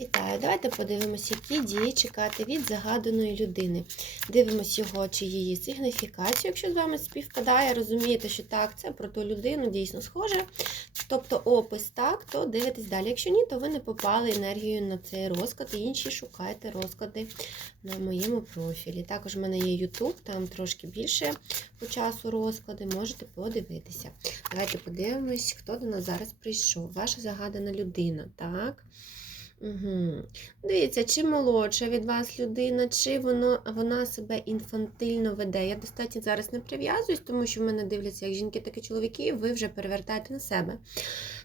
Вітаю, давайте подивимося, які дії чекати від загаданої людини. Дивимося його чи її сигніфікацію. Якщо з вами співпадає, розумієте, що так, це про ту людину дійсно схоже. Тобто опис так, то дивитесь далі. Якщо ні, то ви не попали енергією на цей розклад, і інші шукайте розклади на моєму профілі. Також в мене є YouTube, там трошки більше по часу розклади, можете подивитися. Давайте подивимось, хто до нас зараз прийшов. Ваша загадана людина, так? Угу. Дивіться, чи молодша від вас людина, чи воно, вона себе інфантильно веде. Я достатньо зараз не прив'язуюсь, тому що в мене дивляться як жінки, так і чоловіки, і ви вже перевертаєте на себе.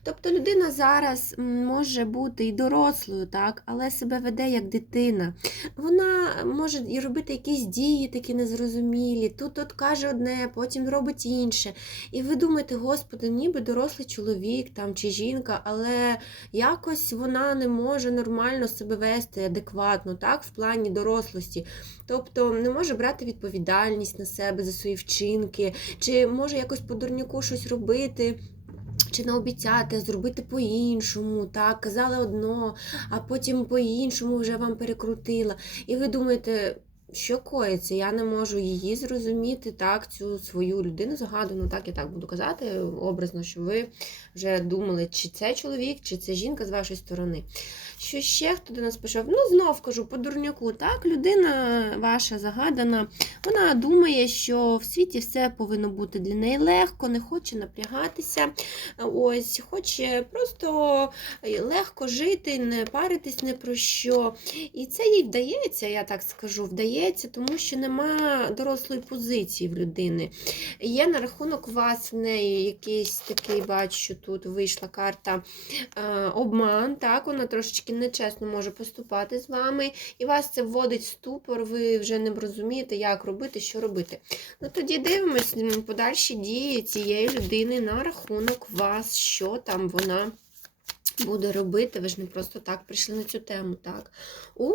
Тобто людина зараз може бути і дорослою, так, але себе веде як дитина. Вона може і робити якісь дії такі незрозумілі. Тут от каже одне, потім робить інше. І ви думаєте, господи, ніби дорослий чоловік там чи жінка, але якось вона не може нормально себе вести адекватно, так, в плані дорослості. Тобто не може брати відповідальність на себе за свої вчинки, чи може якось по дурніку щось робити. Чи не обіцяти, зробити по-іншому, так, казали одно, а потім по-іншому вже вам перекрутила. І ви думаєте, що коїться? Я не можу її зрозуміти, так, цю свою людину загадану, так, я так буду казати, образно, що ви вже думали, чи це чоловік, чи це жінка з вашої сторони. Що ще хто до нас пішов? Ну, знов кажу, по дурняку, так, людина ваша загадана, вона думає, що в світі все повинно бути для неї легко, не хоче напрягатися. Ось, хоче просто легко жити, не паритись ні про що. І це їй вдається, я так скажу, вдається, тому що нема дорослої позиції в людини. Є на рахунок вас в неї якийсь такий, бачу, тут вийшла карта е, обман, так, вона трошечки нечесно може поступати з вами, і вас це вводить в ступор, ви вже не розумієте, як робити, що робити. Ну тоді дивимось подальші дії цієї людини на рахунок вас, що там вона. Буде робити, ви ж не просто так прийшли на цю тему, так? У,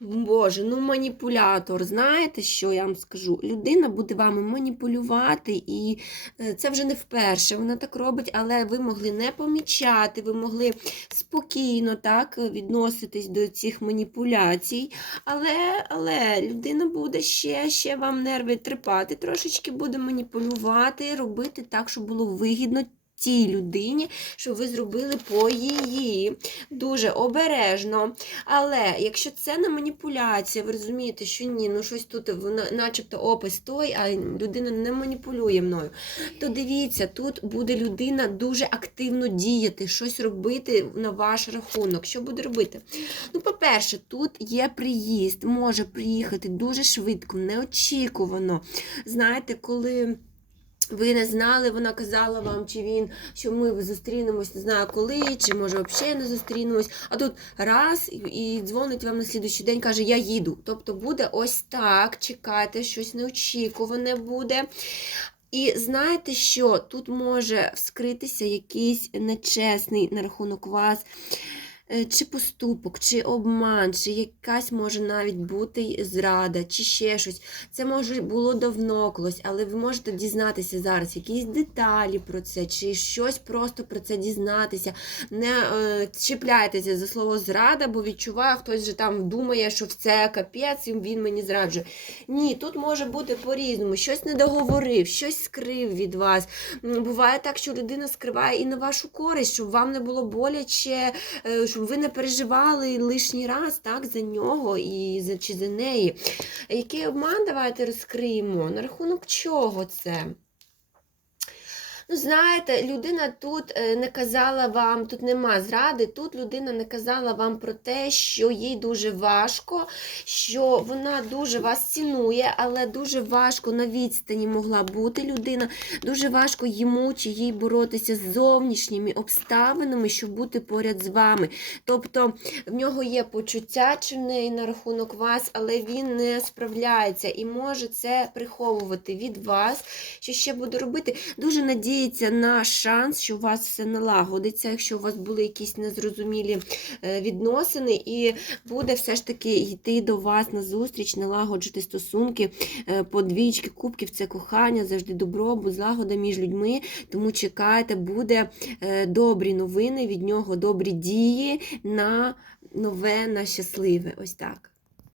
Боже, ну маніпулятор. Знаєте, що я вам скажу? Людина буде вами маніпулювати, і е, це вже не вперше вона так робить, але ви могли не помічати, ви могли спокійно так відноситись до цих маніпуляцій. Але, але людина буде ще, ще вам нерви трепати, трошечки буде маніпулювати, робити так, щоб було вигідно тій людині, що ви зробили по її. Дуже обережно. Але якщо це не маніпуляція, ви розумієте, що ні, ну щось тут начебто опис той, а людина не маніпулює мною, то дивіться, тут буде людина дуже активно діяти, щось робити на ваш рахунок. Що буде робити? Ну, по-перше, тут є приїзд, може приїхати дуже швидко, неочікувано. Знаєте, коли. Ви не знали, вона казала вам, чи він, що ми зустрінемось, не знаю коли, чи може взагалі не зустрінемось. А тут раз і, дзвонить вам на слідуючий день, каже, я їду. Тобто буде ось так, чекайте, щось неочікуване буде. І знаєте що? Тут може вскритися якийсь нечесний на рахунок вас. Е, Чи поступок, чи обман, чи якась може навіть бути зрада, чи ще щось. Це може було давно колись, але ви можете дізнатися зараз якісь деталі про це, чи щось просто про це дізнатися. Не е, чіпляйтеся за слово зрада, бо відчуваю, хтось же там думає, що це капець, він мені зраджує. Ні, тут може бути по-різному. Щось не договорив, щось скрив від вас. Буває так, що людина скриває і на вашу користь, щоб вам не було боляче, е, щоб ви не переживали лишній раз так, за нього і за, чи за неї. Який обман давайте розкриємо? На рахунок чого це? Ну, знаєте, людина тут е, не казала вам, тут нема зради, тут людина не казала вам про те, що їй дуже важко, що вона дуже вас цінує, але дуже важко на відстані могла бути людина, дуже важко йому чи їй боротися з зовнішніми обставинами, щоб бути поряд з вами. Тобто в нього є почуття чи в неї на рахунок вас, але він не справляється і може це приховувати від вас. Що ще буде робити? Дуже надіється надіється на шанс, що у вас все налагодиться, якщо у вас були якісь незрозумілі е, відносини, і буде все ж таки йти до вас на зустріч, налагоджувати стосунки. Е, По двічки кубків це кохання, завжди добробут, злагода між людьми. Тому чекайте, буде е, добрі новини від нього, добрі дії на нове, на щасливе. Ось так.